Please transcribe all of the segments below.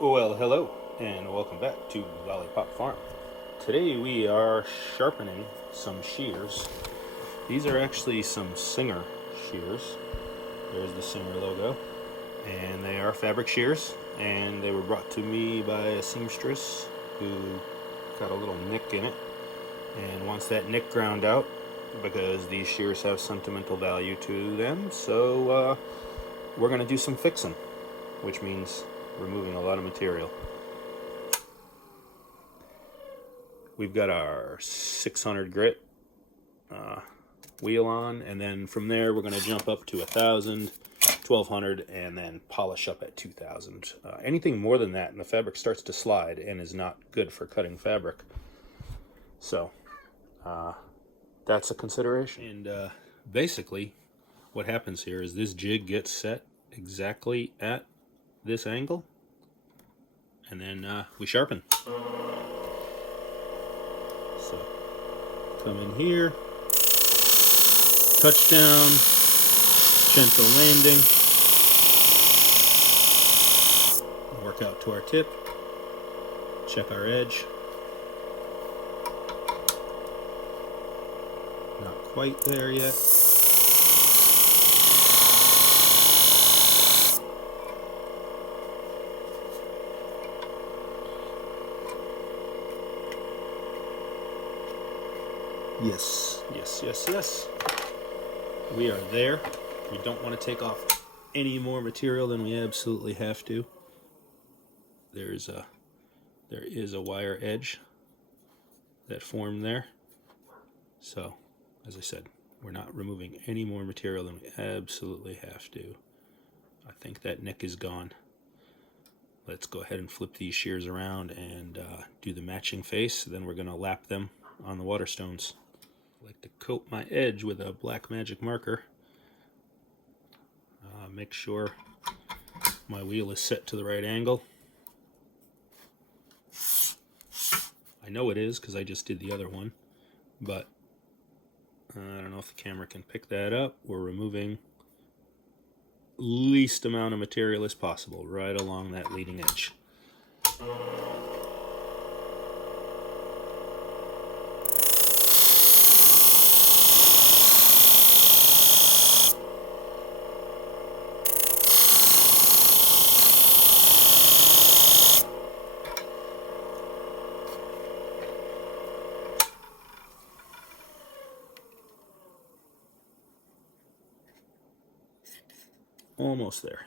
Well, hello, and welcome back to Lollipop Farm. Today we are sharpening some shears. These are actually some Singer shears. There's the Singer logo. And they are fabric shears, and they were brought to me by a seamstress who got a little nick in it and wants that nick ground out because these shears have sentimental value to them. So we're going to do some fixing, which means removing a lot of material. We've got our 600 grit wheel on, and then from there we're going to jump up to 1,000, 1,200, and then polish up at 2,000. Anything more than that and the fabric starts to slide and is not good for cutting fabric. So that's a consideration. And basically what happens here is this jig gets set exactly at this angle, and then we sharpen. So come in here, touchdown, gentle landing, work out to our tip, check our edge. Not quite there yet. Yes, yes, yes, yes. We are there. We don't want to take off any more material than we absolutely have to. There is a wire edge that formed there. So, as I said, we're not removing any more material than we absolutely have to. I think that nick is gone. Let's go ahead and flip these shears around and do the matching face. Then we're going to lap them on the water stones. I like to coat my edge with a black magic marker. Make sure my wheel is set to the right angle. I know it is because I just did the other one, but I don't know if the camera can pick that up. We're removing least amount of material as possible right along that leading edge. Almost there.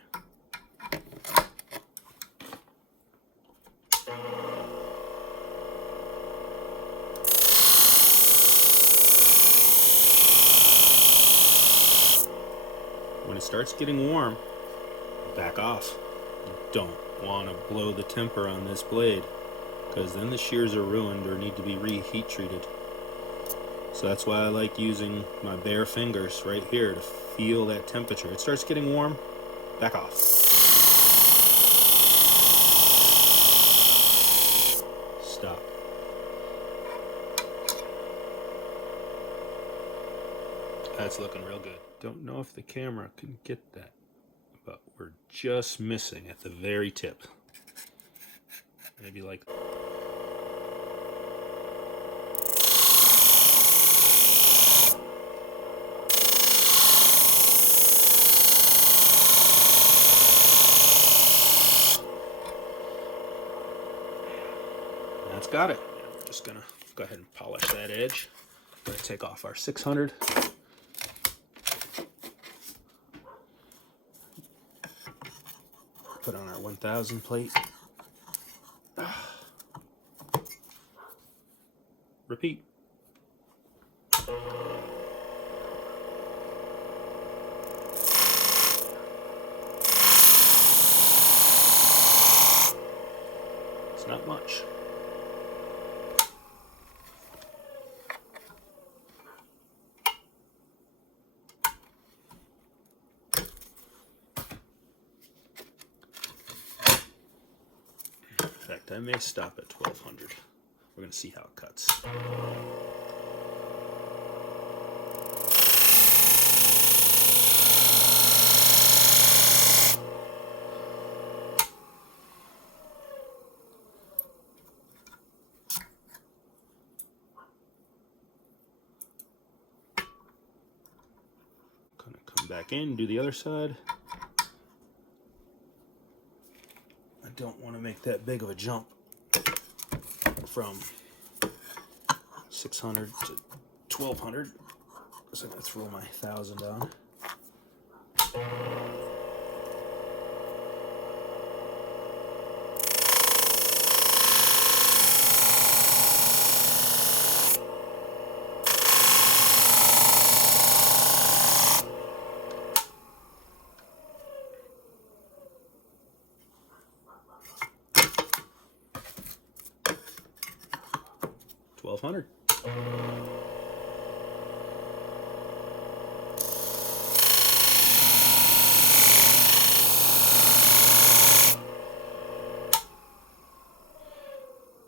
When it starts getting warm, back off. You don't want to blow the temper on this blade, because then the shears are ruined or need to be reheat treated. So that's why I like using my bare fingers right here to feel that temperature. It starts getting warm, back off. Stop. That's looking real good. Don't know if the camera can get that, but we're just missing at the very tip. Maybe like that's got it. We're just gonna go ahead and polish that edge. Gonna take off our 600. Put on our 1,000 plate. Repeat. It's not much. In fact, I may stop at 1,200. We're going to see how it cuts. back in, do the other side. I don't want to make that big of a jump from 600 to 1200, so I'm going to throw my 1000 on. $1,200.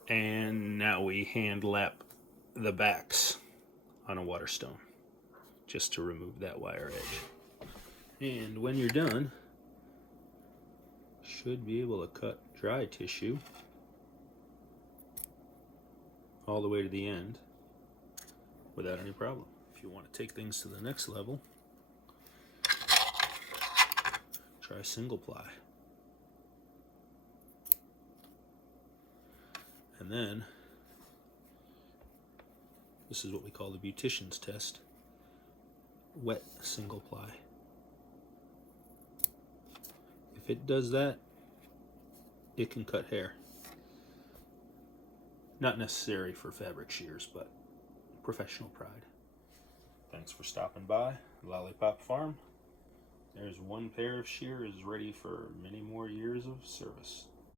And now we hand lap the backs on a water stone just to remove that wire edge. And when you're done, should be able to cut dry tissue all the way to the end without any problem. If you want to take things to the next level, try single ply. And then, this is what we call the beautician's test, wet single ply. If it does that, it can cut hair. Not necessary for fabric shears, but professional pride. Thanks for stopping by Lollipop Farm. There's one pair of shears ready for many more years of service.